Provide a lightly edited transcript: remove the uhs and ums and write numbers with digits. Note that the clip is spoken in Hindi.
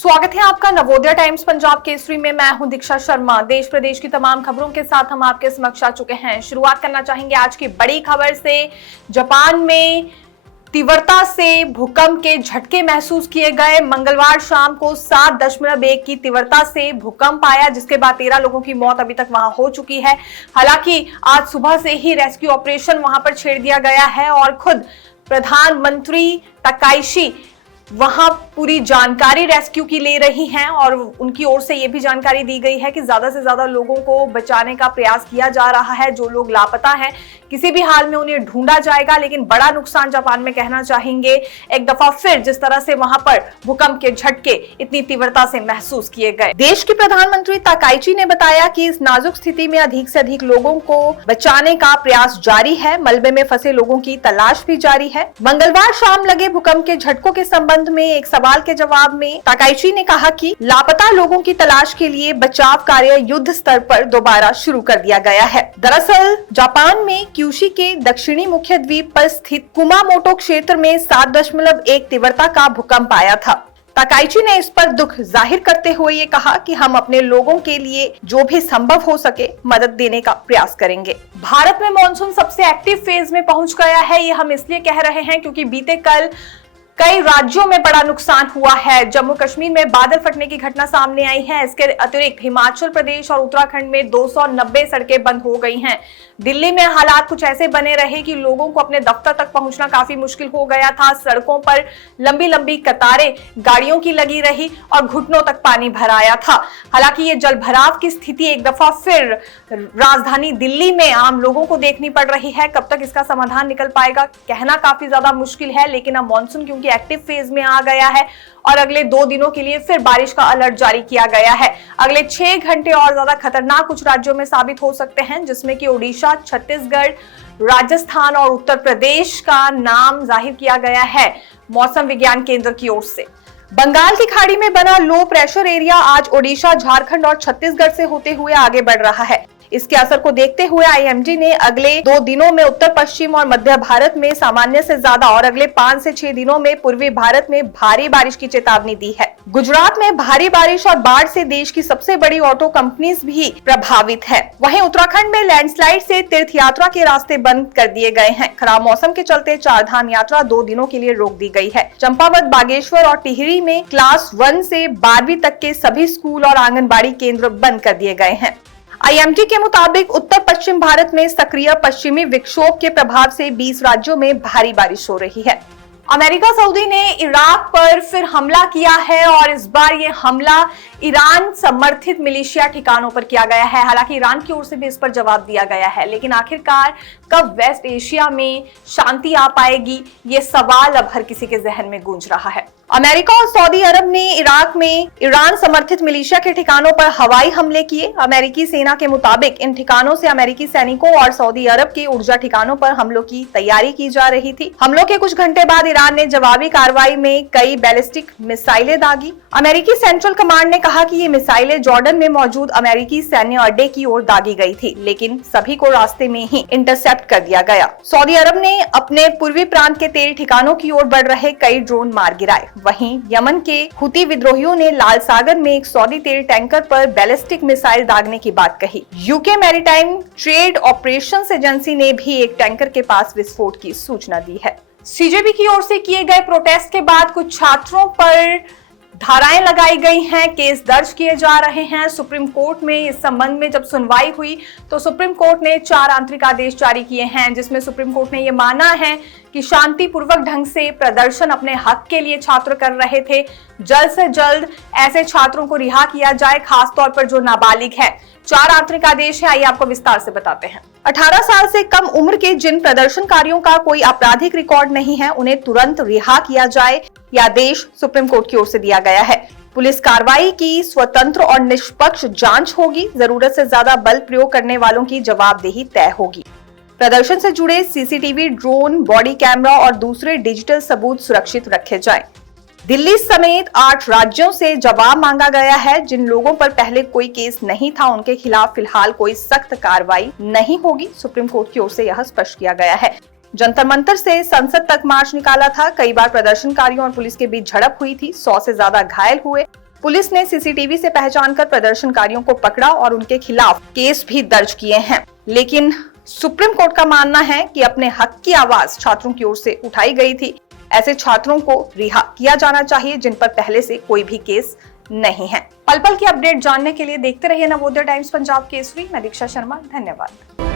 स्वागत है आपका नवोदय टाइम्स पंजाब केसरी में। मैं हूं दीक्षा शर्मा। देश प्रदेश की तमाम खबरों के साथ हम आपके समक्ष आ चुके हैं। शुरुआत करना चाहेंगे आज की बड़ी खबर से। जापान में तीव्रता से भूकंप के झटके महसूस किए गए। मंगलवार शाम को 7.1 की तीव्रता से भूकंप आया, जिसके बाद 13 लोगों की मौत अभी तक वहां हो चुकी है। हालांकि आज सुबह से ही रेस्क्यू ऑपरेशन वहां पर छेड़ दिया गया है और खुद प्रधानमंत्री तकाइशी वहां पूरी जानकारी रेस्क्यू की ले रही हैं और उनकी ओर से यह भी जानकारी दी गई है कि ज्यादा से ज्यादा लोगों को बचाने का प्रयास किया जा रहा है। जो लोग लापता हैं किसी भी हाल में उन्हें ढूंढा जाएगा। लेकिन बड़ा नुकसान जापान में कहना चाहेंगे एक दफा फिर जिस तरह से वहां पर भूकंप के झटके इतनी तीव्रता से महसूस किए गए। देश के प्रधानमंत्री ताकाइची ने बताया कि इस नाजुक स्थिति में अधिक से अधिक लोगों को बचाने का प्रयास जारी है। मलबे में फंसे लोगों की तलाश भी जारी है। मंगलवार शाम लगे भूकंप के झटकों के संबंध में एक सवाल के जवाब में ताकाइची ने कहा कि लापता लोगों की तलाश के लिए बचाव कार्य युद्ध स्तर पर दोबारा शुरू कर दिया गया है। दरअसल जापान में क्यूशी के दक्षिणी मुख्य द्वीप पर स्थित कुमामोटो क्षेत्र में 7.1 तीव्रता का भूकंप आया था। ताकाइची ने इस पर दुख जाहिर करते हुए ये कहा कि हम अपने लोगों के लिए जो भी संभव हो सके मदद देने का प्रयास करेंगे। भारत में मॉनसून सबसे एक्टिव फेज में पहुंच गया है। ये हम इसलिए कह रहे हैं क्योंकि बीते कल कई राज्यों में बड़ा नुकसान हुआ है। जम्मू कश्मीर में बादल फटने की घटना सामने आई है। इसके अतिरिक्त हिमाचल प्रदेश और उत्तराखंड में 290 सड़कें बंद हो गई हैं। दिल्ली में हालात कुछ ऐसे बने रहे कि लोगों को अपने दफ्तर तक पहुंचना काफी मुश्किल हो गया था। सड़कों पर लंबी लंबी कतारें गाड़ियों की लगी रही और घुटनों तक पानी भर आया था। हालांकि ये जलभराव की स्थिति एक दफा फिर राजधानी दिल्ली में आम लोगों को देखनी पड़ रही है। कब तक इसका समाधान निकल पाएगा कहना काफी ज्यादा मुश्किल है। लेकिन अब मॉनसून क्योंकि एक्टिव फेज में आ गया है और अगले 2 दिनों के लिए फिर बारिश का अलर्ट जारी किया गया है। अगले 6 घंटे और ज्यादा खतरनाक कुछ राज्यों में साबित हो सकते हैं, जिसमें कि ओडिशा, छत्तीसगढ़, राजस्थान और उत्तर प्रदेश का नाम जाहिर किया गया है मौसम विज्ञान केंद्र की ओर से। बंगाल की खाड़ी में बना लो प्रेशर एरिया आज ओडिशा, झारखंड और छत्तीसगढ़ से होते हुए आगे बढ़ रहा है। इसके असर को देखते हुए आईएमडी ने अगले 2 दिनों में उत्तर पश्चिम और मध्य भारत में सामान्य से ज्यादा और अगले 5 से 6 दिनों में पूर्वी भारत में भारी बारिश की चेतावनी दी है। गुजरात में भारी बारिश और बाढ़ से देश की सबसे बड़ी ऑटो कंपनीज भी प्रभावित है। वहीं उत्तराखंड में लैंडस्लाइड से तीर्थ यात्रा के रास्ते बंद कर दिए गए हैं। खराब मौसम के चलते 4 धाम यात्रा 2 दिनों के लिए रोक दी गई है। चंपावत, बागेश्वर और टिहरी में क्लास 1 से 12वीं तक के सभी स्कूल और आंगनबाड़ी केंद्र बंद कर दिए गए हैं। आईएमडी के मुताबिक उत्तर पश्चिम भारत में सक्रिय पश्चिमी विक्षोभ के प्रभाव से 20 राज्यों में भारी बारिश हो रही है। अमेरिका सऊदी ने इराक पर फिर हमला किया है और इस बार ये हमला ईरान समर्थित मिलिशिया ठिकानों पर किया गया है। हालांकि ईरान की ओर से भी इस पर जवाब दिया गया है। लेकिन आखिरकार कब वेस्ट एशिया में शांति आ पाएगी, ये सवाल अब हर किसी के जहन में गूंज रहा है। अमेरिका और सऊदी अरब ने इराक में ईरान समर्थित मिलिशिया के ठिकानों पर हवाई हमले किए। अमेरिकी सेना के मुताबिक इन ठिकानों से अमेरिकी सैनिकों और सऊदी अरब के ऊर्जा ठिकानों पर हमलों की तैयारी की जा रही थी। हमलों के कुछ घंटे बाद ईरान ने जवाबी कार्रवाई में कई बैलिस्टिक मिसाइलें दागी। अमेरिकी सेंट्रल कमांड ने कहा कि ये मिसाइलें जॉर्डन में मौजूद अमेरिकी सैन्य अड्डे की ओर दागी गई थी, लेकिन सभी को रास्ते में ही इंटरसेप्ट कर दिया गया। सऊदी अरब ने अपने पूर्वी प्रांत के तेल ठिकानों की ओर बढ़ रहे कई ड्रोन मार गिराए। वहीं यमन के हुती विद्रोहियों ने लाल सागर में एक सऊदी तेल टैंकर पर बैलिस्टिक मिसाइल दागने की बात कही। UK maritime trade operations agency ने भी एक टैंकर के पास विस्फोट की सूचना दी है। सीजेपी की ओर से किए गए प्रोटेस्ट के बाद कुछ छात्रों पर धाराएं लगाई गई हैं, केस दर्ज किए जा रहे हैं। सुप्रीम कोर्ट में इस संबंध में जब सुनवाई हुई तो सुप्रीम कोर्ट ने 4 आंतरिक आदेश जारी किए हैं, जिसमें सुप्रीम कोर्ट ने ये माना है कि शांतिपूर्वक ढंग से प्रदर्शन अपने हक के लिए छात्र कर रहे थे। जल्द से जल्द ऐसे छात्रों को रिहा किया जाए, खासतौर पर जो नाबालिग है। 4 आंतरिक आदेश है, आइए आपको विस्तार से बताते हैं। 18 साल से कम उम्र के जिन प्रदर्शनकारियों का कोई आपराधिक रिकॉर्ड नहीं है, उन्हें तुरंत रिहा किया जाए, यह आदेश सुप्रीम कोर्ट की ओर से दिया गया है। पुलिस कार्रवाई की स्वतंत्र और निष्पक्ष जांच होगी। जरूरत से ज्यादा बल प्रयोग करने वालों की जवाबदेही तय होगी। प्रदर्शन से जुड़े सीसीटीवी, ड्रोन, बॉडी कैमरा और दूसरे डिजिटल सबूत सुरक्षित रखे जाएं। दिल्ली समेत 8 राज्यों से जवाब मांगा गया है। जिन लोगों पर पहले कोई केस नहीं था, उनके खिलाफ फिलहाल कोई सख्त कार्रवाई नहीं होगी। सुप्रीम कोर्ट की ओर से यह स्पष्ट किया गया है। जंतर मंतर से संसद तक मार्च निकाला था। कई बार प्रदर्शनकारियों और पुलिस के बीच झड़प हुई थी। 100 से ज्यादा घायल हुए। पुलिस ने सीसीटीवी से पहचान कर प्रदर्शनकारियों को पकड़ा और उनके खिलाफ केस भी दर्ज किए हैं। लेकिन सुप्रीम कोर्ट का मानना है कि अपने हक की आवाज छात्रों की ओर से उठाई गई थी। ऐसे छात्रों को रिहा किया जाना चाहिए जिन पर पहले से कोई भी केस नहीं है। पल पल की अपडेट जानने के लिए देखते रहिए नवोदय टाइम्स पंजाब केसरी। मैं दीक्षा शर्मा, धन्यवाद।